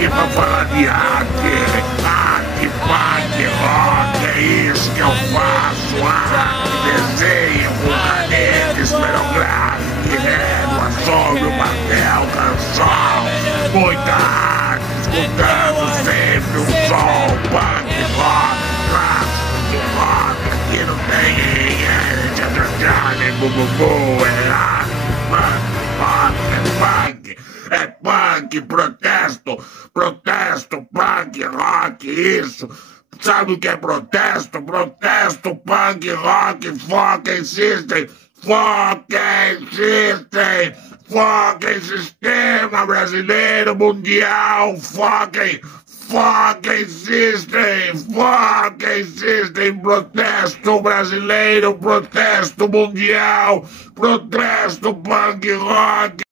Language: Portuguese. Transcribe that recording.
aqui pra falar de arte, punk, rock, é isso que eu faço, desenho com caneta, esferográfica, régua, sobre o papel, canção, muita arte, escutando sempre um som, punk, rock, clássico de rock, aqui não tem nem bububu, é punk, é punk, protesto, punk, rock, isso. Sabe o que é protesto? Protesto, punk, rock, foca em system, foca em sistema brasileiro, mundial, foca em system, protesto brasileiro, protesto mundial, protesto punk rock.